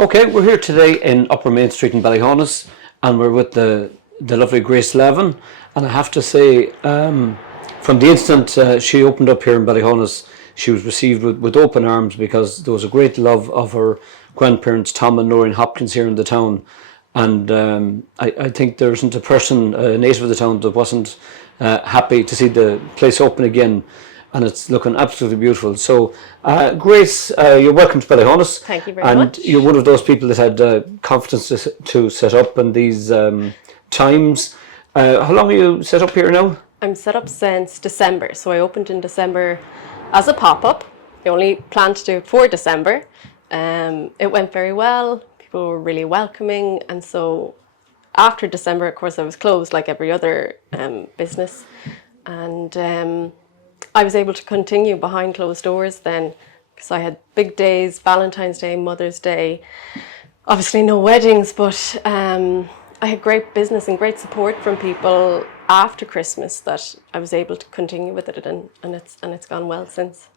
Okay, we're here today in Upper Main Street in Ballyhaunis, and we're with the lovely Grace Levin. And I have to say, from the instant she opened up here in Ballyhaunis, she was received with open arms because there was a great love of her grandparents, Tom and Noreen Hopkins, here in the town. And I think there isn't a person, a native of the town, that wasn't happy to see the place open again. And it's looking absolutely beautiful. So, Grace, you're welcome to Ballyhaunis. Thank you very much. And you're one of those people that had confidence to set up in these times. How long are you set up here now? I'm set up since December. So I opened in December as a pop-up. I only planned to do it for December. It went very well. People were really welcoming. And so after December, of course, I was closed like every other business. And I was able to continue behind closed doors then, because I had big days, Valentine's Day, Mother's Day, obviously no weddings, but I had great business and great support from people after Christmas that I was able to continue with it, and it's gone well since.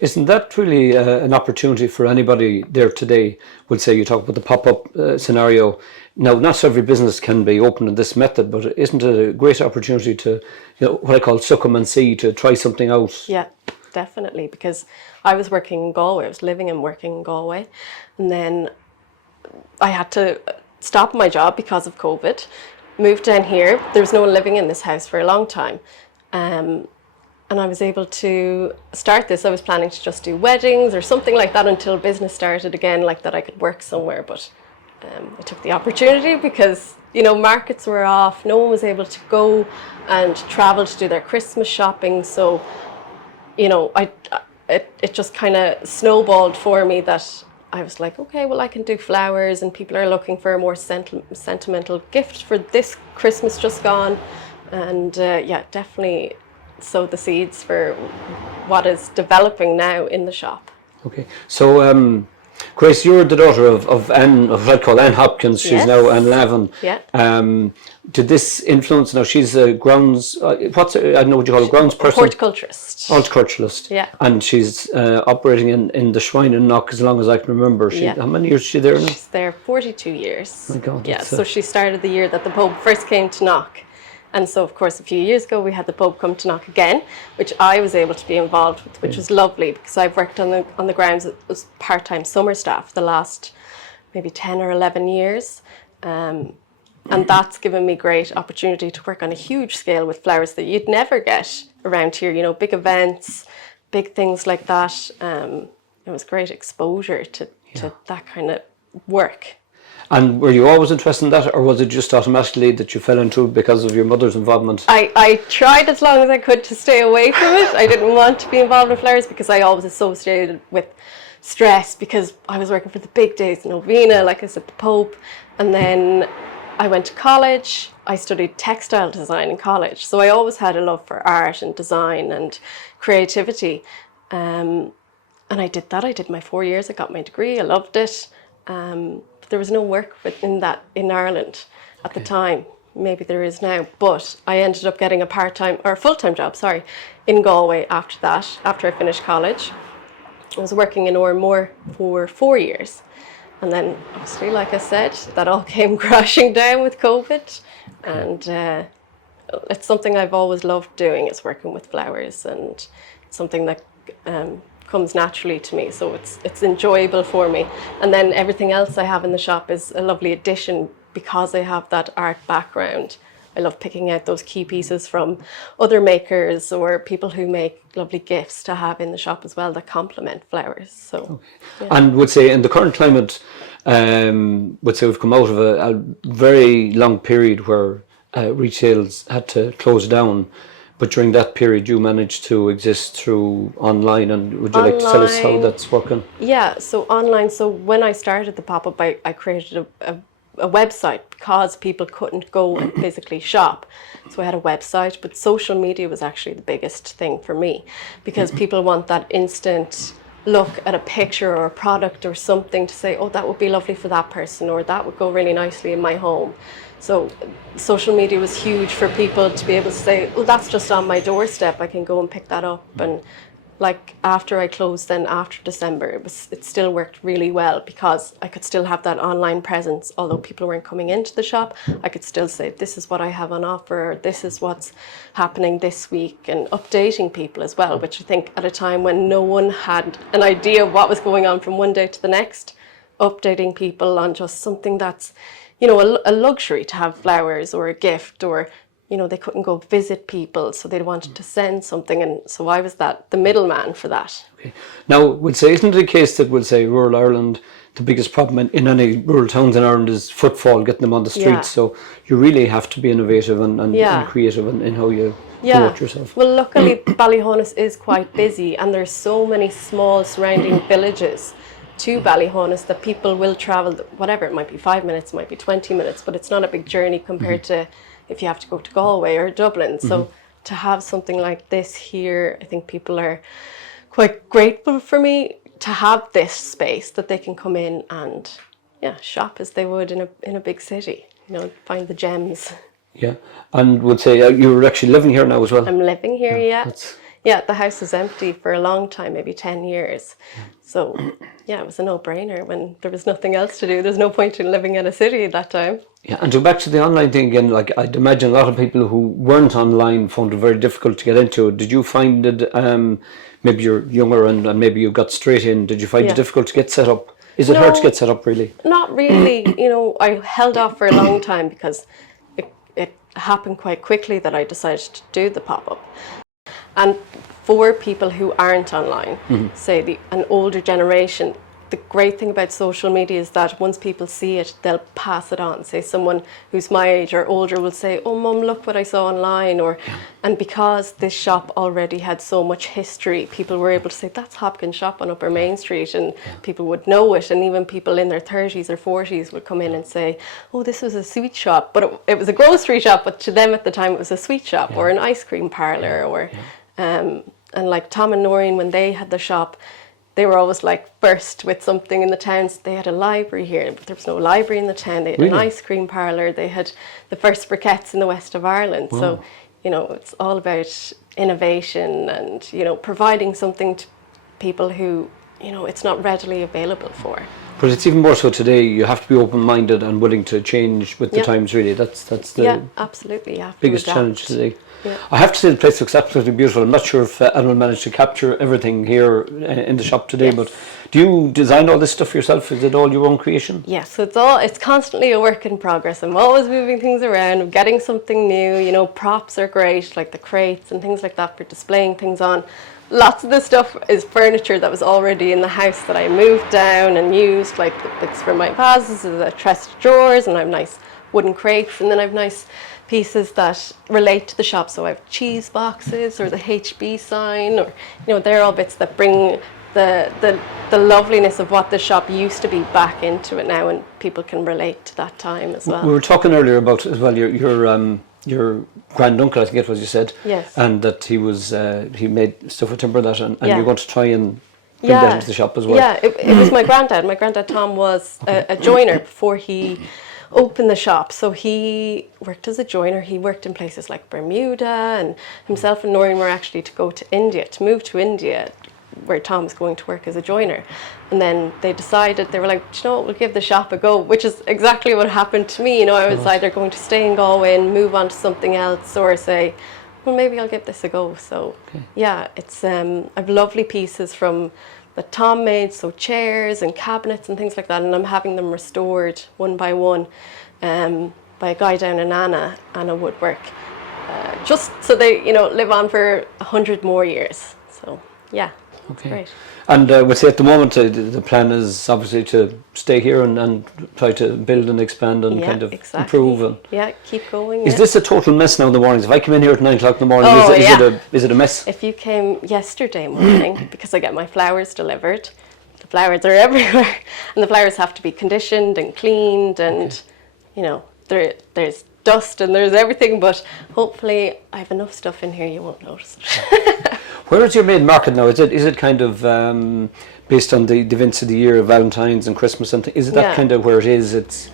Isn't that really an opportunity for anybody there today? Would say you talk about the pop-up scenario. Now, not every business can be open in this method, but isn't it a great opportunity to, what I call suck them and see, to try something out? Yeah, definitely, because I was working in Galway. I was living and working in Galway, and then I had to stop my job because of COVID. Moved down here. There was no one living in this house for a long time. And I was able to start this. I was planning to just do weddings or something like that until business started again, like that I could work somewhere. But I took the opportunity because, markets were off. No one was able to go and travel to do their Christmas shopping. So, it just kind of snowballed for me that I was like, okay, well, I can do flowers, and people are looking for a more sentimental gift for this Christmas just gone. And definitely sow the seeds for what is developing now in the shop. Okay, so Grace, you're the daughter of Anne, of what I'd call Anne Hopkins. She's Yes. now Anne Levin. Yeah. Did this influence? Now she's a grounds. I don't know what you call a grounds person. Horticulturist. Horticulturalist. Yeah. And she's operating in the Shrine in Knock as long as I can remember. Yeah. How many years is she there now? She's there 42 years. My God. Yeah. So she started the year that the Pope first came to Knock. And so, of course, a few years ago, we had the Pope come to Knock again, which I was able to be involved with, which was lovely, because I've worked on the grounds as part-time summer staff the last maybe 10 or 11 years. And that's given me great opportunity to work on a huge scale with flowers that you'd never get around here, big events, big things like that. It was great exposure to that kind of work. And were you always interested in that, or was it just automatically that you fell into it because of your mother's involvement? I tried as long as I could to stay away from it. I didn't want to be involved in flowers because I always associated with stress, because I was working for the big days, novena, like I said, the Pope. And then I went to college. I studied textile design in college. So I always had a love for art and design and creativity. And I did that. I did my 4 years. I got my degree. I loved it. There was no work in Ireland at the time. Maybe there is now, but I ended up getting a part-time or full-time job, in Galway after that, after I finished college. I was working in Moore for 4 years. And then, obviously, like I said, that all came crashing down with COVID. And it's something I've always loved doing, is working with flowers, and it's something that comes naturally to me, so it's enjoyable for me. And then everything else I have in the shop is a lovely addition because I have that art background. I love picking out those key pieces from other makers or people who make lovely gifts to have in the shop as well that complement flowers. So, okay. Yeah. And would say in the current climate, would say we've come out of a very long period where retails had to close down. But during that period, you managed to exist through online, and would you like to tell us how that's working? Yeah, so online. So when I started the pop-up, I created a website because people couldn't go and physically shop. So I had a website, but social media was actually the biggest thing for me, because people want that instant look at a picture or a product or something to say, oh, that would be lovely for that person, or that would go really nicely in my home. So social media was huge for people to be able to say, well, that's just on my doorstep. I can go and pick that up. And like after I closed, then after December, it still worked really well because I could still have that online presence. Although people weren't coming into the shop, I could still say, this is what I have on offer, or this is what's happening this week, and updating people as well, which I think at a time when no one had an idea of what was going on from one day to the next, updating people on just something that's, you know, a luxury to have flowers or a gift, or, you know, they couldn't go visit people, so they wanted to send something, and so I was the middleman for that. Okay. Now, would say, isn't it the case that we'll say rural Ireland, the biggest problem in any rural towns in Ireland is footfall, getting them on the streets. Yeah. So you really have to be innovative and creative in how you promote yourself. Well, luckily Ballyhaunis is quite busy, and there's so many small surrounding villages to Ballyhaunis that people will travel, whatever, it might be 5 minutes, it might be 20 minutes, but it's not a big journey compared to if you have to go to Galway or Dublin. So to have something like this here, I think people are quite grateful for me to have this space that they can come in and shop as they would in a big city, you know, find the gems. Yeah, and would say you're actually living here now as well. I'm living here, yeah. The house was empty for a long time, maybe 10 years. So, yeah, it was a no-brainer when there was nothing else to do. There's no point in living in a city at that time. Yeah, and to go back to the online thing again, like I'd imagine a lot of people who weren't online found it very difficult to get into. Did you find it, maybe you're younger and maybe you got straight in, did you find it difficult to get set up? Is it hard to get set up, really? Not really. You know, I held off for a long time because it happened quite quickly that I decided to do the pop-up. And for people who aren't online, say an older generation, the great thing about social media is that once people see it, they'll pass it on. Say someone who's my age or older will say, "Oh, Mum, look what I saw online," and because this shop already had so much history, people were able to say, "That's Hopkins' shop on Upper Main Street," and people would know it. And even people in their 30s or 40s would come in and say, "Oh, this was a sweet shop," but it was a grocery shop, but to them at the time it was a sweet shop or an ice cream parlour, or and like Tom and Noreen, when they had the shop, they were always like first with something in the towns. They had a library here, but there was no library in the town. They had an ice cream parlour. They had the first briquettes in the west of Ireland. Wow. So, you know, it's all about innovation and, you know, providing something to people who, you know, it's not readily available for. But it's even more so today. You have to be open-minded and willing to change with the times, really. That's the absolutely. biggest challenge today. Yeah. I have to say the place looks absolutely beautiful. I'm not sure if anyone managed to capture everything here in the shop today, but do you design all this stuff yourself? Is it all your own creation? Yeah, so it's constantly a work in progress. I'm always moving things around, I'm getting something new. You know, props are great, like the crates and things like that for displaying things on. Lots of the stuff is furniture that was already in the house that I moved down and used, like the bits for my vases, the chest of drawers, and I have nice wooden crates, and then I have nice pieces that relate to the shop. So I have cheese boxes or the HB sign, or, you know, they're all bits that bring the loveliness of what the shop used to be back into it now, and people can relate to that time as well. We were talking earlier about as well your granduncle, I think it was, you said, and that he made stuff with timber that, and you're going to try and bring that into the shop as well. Yeah, it was my granddad. My granddad Tom was a joiner before he opened the shop. So he worked as a joiner. He worked in places like Bermuda, and himself and Noreen were actually to move to India, where Tom was going to work as a joiner. And then they decided, they were like, you know what, we'll give the shop a go, which is exactly what happened to me. You know, I was either going to stay in Galway and move on to something else, or say, well, maybe I'll give this a go. So yeah, it's I've lovely pieces from that Tom made, so chairs and cabinets and things like that, and I'm having them restored one by one by a guy down in Anna Woodwork, just so they, you know, live on for 100 more years. So yeah. Okay. Great. And we'll say at the moment the plan is obviously to stay here and try to build and expand and kind of improve. And keep going. Is this a total mess now in the mornings? If I come in here at 9 o'clock in the morning, is it a mess? If you came yesterday morning, because I get my flowers delivered, the flowers are everywhere, and the flowers have to be conditioned and cleaned, and you know, there's dust and there's everything, but hopefully I have enough stuff in here you won't notice it. Where is your main market now? Is it kind of based on the events of the year, Valentine's and Christmas, and is it that kind of where it is? It's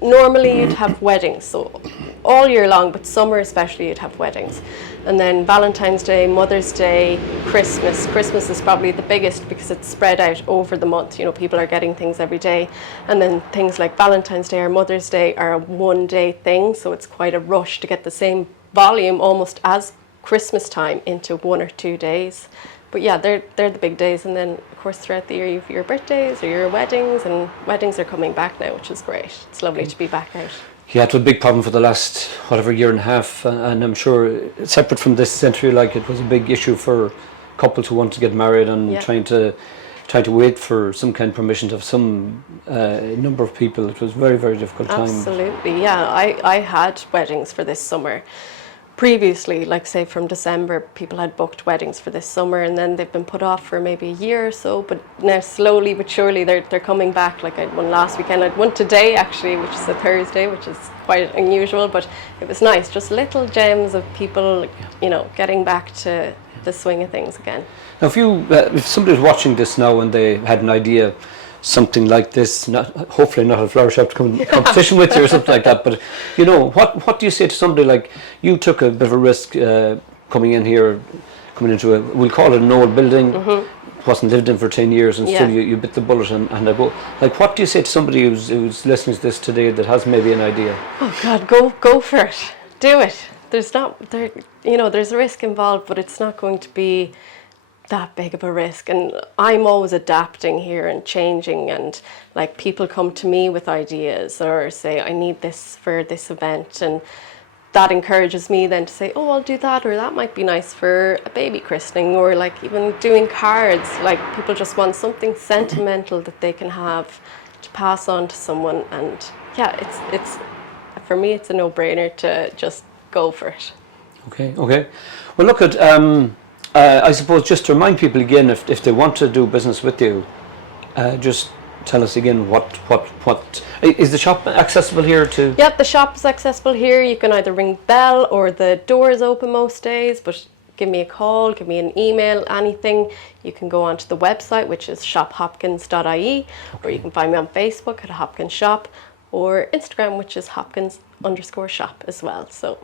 normally you'd have weddings, so all year long, but summer especially you'd have weddings, And then Valentine's Day, Mother's Day, Christmas. Christmas is probably the biggest because it's spread out over the month. You know, people are getting things every day. And then things like Valentine's Day or Mother's Day are a one-day thing, so it's quite a rush to get the same volume almost as Christmas time into 1 or 2 days. But yeah, they're the big days. And then, of course, throughout the year, you have your birthdays or your weddings, and weddings are coming back now, which is great. It's lovely to be back out. Yeah, it was a big problem for the last, whatever, year and a half. And I'm sure, separate from this century, like, it was a big issue for couples who want to get married and trying to wait for some kind of permission to have some number of people. It was a very, very difficult time. Absolutely, yeah. I had weddings for this summer. Previously, like say from December, people had booked weddings for this summer, and then they've been put off for maybe a year or so. But now, slowly but surely, they're coming back. Like I had one last weekend. I had one today actually, which is a Thursday, which is quite unusual, but it was nice. Just little gems of people, you know, getting back to the swing of things again. Now, if somebody's watching this now and they had an idea, something like this, hopefully not a flower shop to come competition with you or something like that, but you know, what do you say to somebody like you took a bit of a risk coming into we'll call it an old building, wasn't lived in for 10 years, and still you bit the bullet and I go, like, what do you say to somebody who's listening to this today that has maybe an idea? Oh God, go for it, do it. There's a risk involved, but it's not going to be that big of a risk. And I'm always adapting here and changing, and like people come to me with ideas or say I need this for this event, and that encourages me then to say, oh, I'll do that, or that might be nice for a baby christening, or like even doing cards. Like people just want something sentimental that they can have to pass on to someone, and yeah, it's for me it's a no-brainer to just go for it. Okay. Well, look at I suppose just to remind people again, if they want to do business with you, just tell us again what is the shop accessible here to? Yeah, the shop is accessible here. You can either ring the bell or the door is open most days, but give me a call, give me an email, anything. You can go onto the website, which is shophopkins.ie, or you can find me on Facebook at Hopkins Shop, or Instagram, which is Hopkins_shop as well. So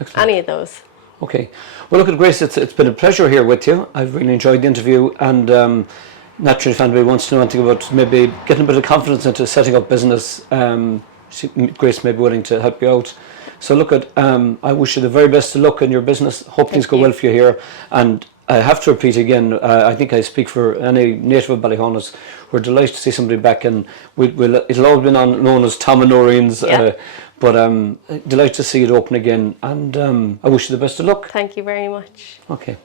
excellent. Any of those. Okay. Well, look at Grace, it's been a pleasure here with you. I've really enjoyed the interview, and naturally if anybody wants to know anything about maybe getting a bit of confidence into setting up business, Grace may be willing to help you out. So look at, I wish you the very best of luck in your business. Hope things go well for you here. And I have to repeat again, I think I speak for any native of Ballyhaunis. We're delighted to see somebody back, and it'll all be known as Tom and Noreen's. But delighted to see it open again, and I wish you the best of luck. Thank you very much. Okay.